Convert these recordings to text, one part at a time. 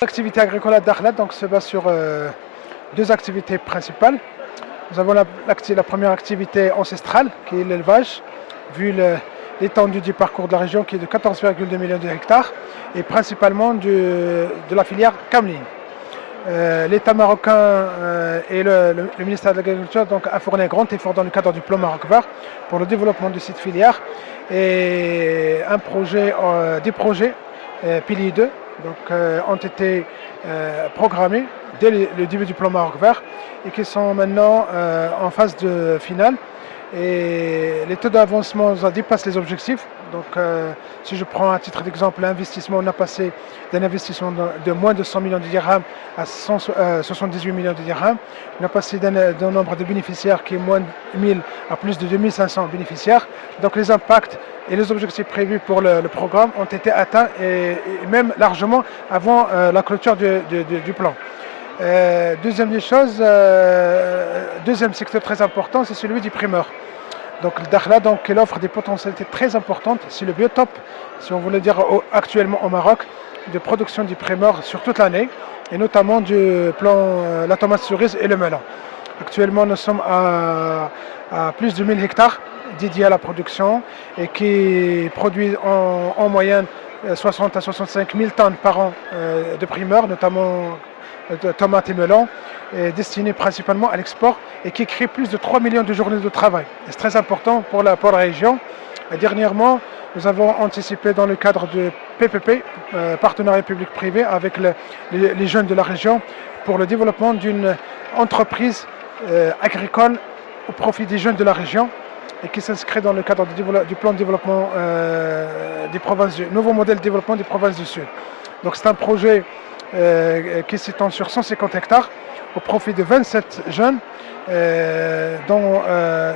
L'activité agricole à Dakhla donc, se base sur deux activités principales. Nous avons la première activité ancestrale qui est l'élevage, vu l'étendue du parcours de la région qui est de 14,2 millions de hectares et principalement de la filière cameline. L'État marocain et le ministère de l'Agriculture a fourni un grand effort dans le cadre du plan Maroc Vert pour le développement de cette filière et des projets piliers 2 ont été programmés dès le début du plan Maroc Vert et qui sont maintenant en phase finale. Et les taux d'avancement dépassent les objectifs. Donc, si je prends à titre d'exemple l'investissement, on a passé d'un investissement de moins de 100 millions de dirhams à 78 millions de dirhams. On a passé d'un nombre de bénéficiaires qui est moins de 1000 à plus de 2500 bénéficiaires. Donc, les impacts et les objectifs prévus pour le programme ont été atteints et même largement avant la clôture du plan. Deuxième secteur très important, c'est celui du primeur. Donc le Dakhla, il offre des potentialités très importantes. C'est le biotope, si on voulait dire actuellement au Maroc, de production du primeur sur toute l'année, et notamment du plan la tomate cerise et le melon. Actuellement, nous sommes à plus de 1000 hectares dédiés à la production et qui produisent en moyenne 60 à 65 000 tonnes par an de primeurs, notamment de tomates et melons, destinés principalement à l'export et qui crée plus de 3 millions de journées de travail. C'est très important pour la région. Et dernièrement, nous avons anticipé dans le cadre de PPP, partenariat public-privé, avec les jeunes de la région pour le développement d'une entreprise agricole au profit des jeunes de la région et qui s'inscrit dans le cadre du plan de développement des provinces, du nouveau modèle de développement des provinces du Sud. Donc c'est un projet qui s'étend sur 150 hectares au profit de 27 jeunes dont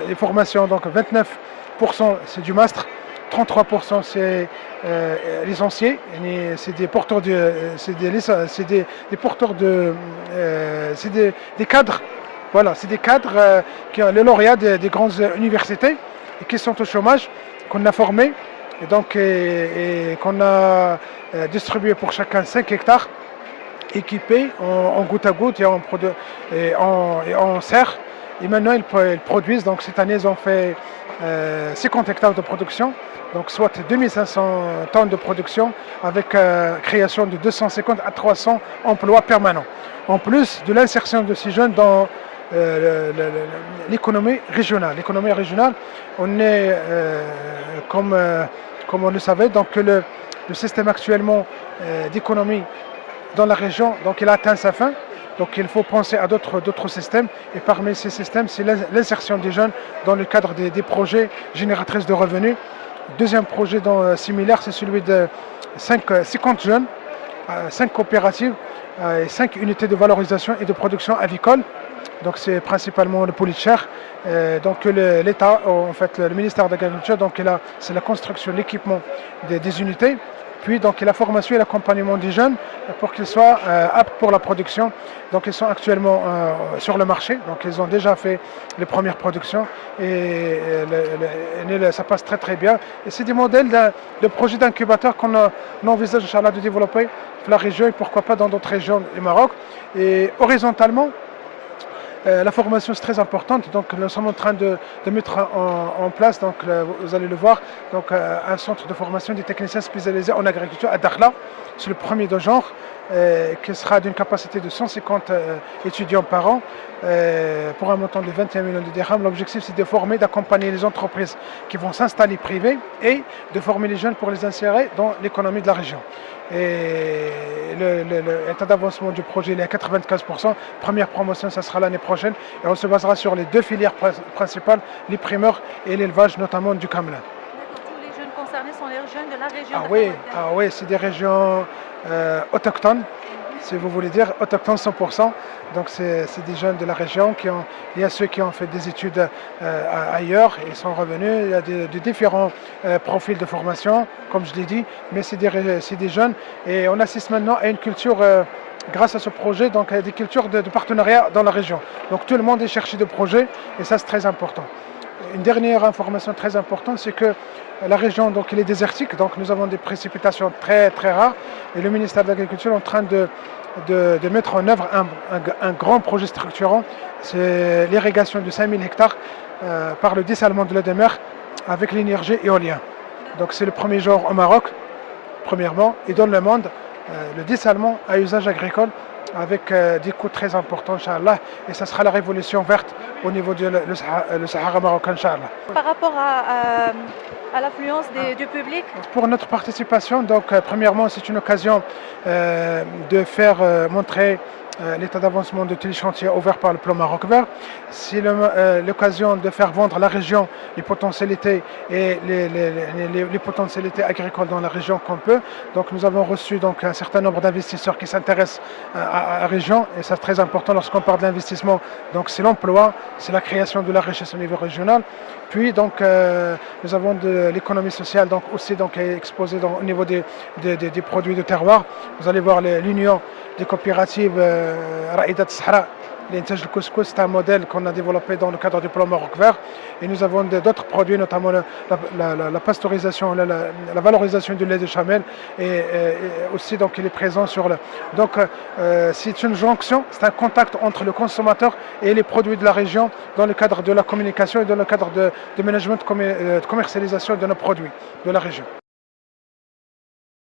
les formations, donc 29% c'est du master, 33% c'est licenciés, c'est des porteurs des cadres. Voilà, c'est des cadres qui ont les lauréats des grandes universités et qui sont au chômage, qu'on a formés et qu'on a distribué pour chacun 5 hectares équipés en goutte à goutte et en serre. Et maintenant, ils produisent. Donc, cette année, ils ont fait 50 hectares de production, donc soit 2500 tonnes de production avec création de 250 à 300 emplois permanents. En plus de l'insertion de ces jeunes dans l'économie régionale. L'économie régionale, on est, comme on le savait, donc le système actuellement d'économie dans la région, donc il a atteint sa fin. Donc il faut penser à d'autres systèmes. Et parmi ces systèmes, c'est l'insertion des jeunes dans le cadre des projets génératrices de revenus. Deuxième projet similaire, c'est celui de 50 jeunes, 5 coopératives et 5 unités de valorisation et de production avicole. Donc c'est principalement le poulet de chair. Donc l'État, en fait le ministère de l'Agriculture, donc c'est la construction, l'équipement des unités. Puis donc la formation et l'accompagnement des jeunes pour qu'ils soient aptes pour la production. Donc ils sont actuellement sur le marché, donc ils ont déjà fait les premières productions et ça passe très très bien. Et c'est des modèles de projets d'incubateurs qu'on envisage Inch'Allah de développer dans la région et pourquoi pas dans d'autres régions du Maroc. Et horizontalement, la formation c'est très importante, donc nous sommes en train de mettre en place, donc vous allez le voir, donc un centre de formation des techniciens spécialisés en agriculture à Dakhla. C'est le premier de genre qui sera d'une capacité de 150 étudiants par an pour un montant de 21 millions de dirhams. L'objectif c'est de former, d'accompagner les entreprises qui vont s'installer privées et de former les jeunes pour les insérer dans l'économie de la région. Et l'état d'avancement du projet il est à 95%. Première promotion, ça sera l'année prochaine. Et on se basera sur les deux filières principales, les primeurs et l'élevage, notamment du camelin. Tous les jeunes concernés sont les jeunes de la région. Oui, c'est des régions autochtones, si vous voulez dire, autochtones 100%. Donc c'est des jeunes de la région il y a ceux qui ont fait des études ailleurs et sont revenus. Il y a de différents profils de formation, comme je l'ai dit, mais c'est des jeunes et on assiste maintenant à une culture, grâce à ce projet, donc à des cultures de partenariat dans la région. Donc tout le monde est cherché de projets et ça c'est très important. Une dernière information très importante, c'est que la région donc, elle est désertique, donc nous avons des précipitations très très rares et le ministère de l'Agriculture est en train de mettre en œuvre un grand projet structurant, c'est l'irrigation de 5000 hectares par le dessalement de l'eau de mer avec l'énergie éolienne. Donc c'est le premier genre au Maroc, premièrement, et dans le monde, le dessalement à usage agricole avec des coûts très importants, Inch'Allah, et ça sera la révolution verte au niveau du le Sahara marocain, Inch'Allah. Par rapport à l'affluence du public, Pour notre participation, donc, premièrement, c'est une occasion de faire montrer l'état d'avancement de tous les chantiers ouverts par le plan Maroc Vert. C'est l'occasion de faire vendre la région, les potentialités et les potentialités agricoles dans la région qu'on peut. Donc nous avons reçu donc, un certain nombre d'investisseurs qui s'intéressent à la région et c'est très important lorsqu'on parle d'investissement. Donc c'est l'emploi, c'est la création de la richesse au niveau régional. Puis donc nous avons de l'économie sociale donc aussi donc exposée au niveau des produits de terroir. Vous allez voir l'union des coopératives Raïdat Sahara, l'Intaj du couscous, c'est un modèle qu'on a développé dans le cadre du plan Maroc Vert. Et nous avons d'autres produits, notamment la pasteurisation, la valorisation du lait de chamel et aussi donc il est présent sur le. Donc c'est une jonction, c'est un contact entre le consommateur et les produits de la région dans le cadre de la communication et dans le cadre de management de commercialisation de nos produits de la région.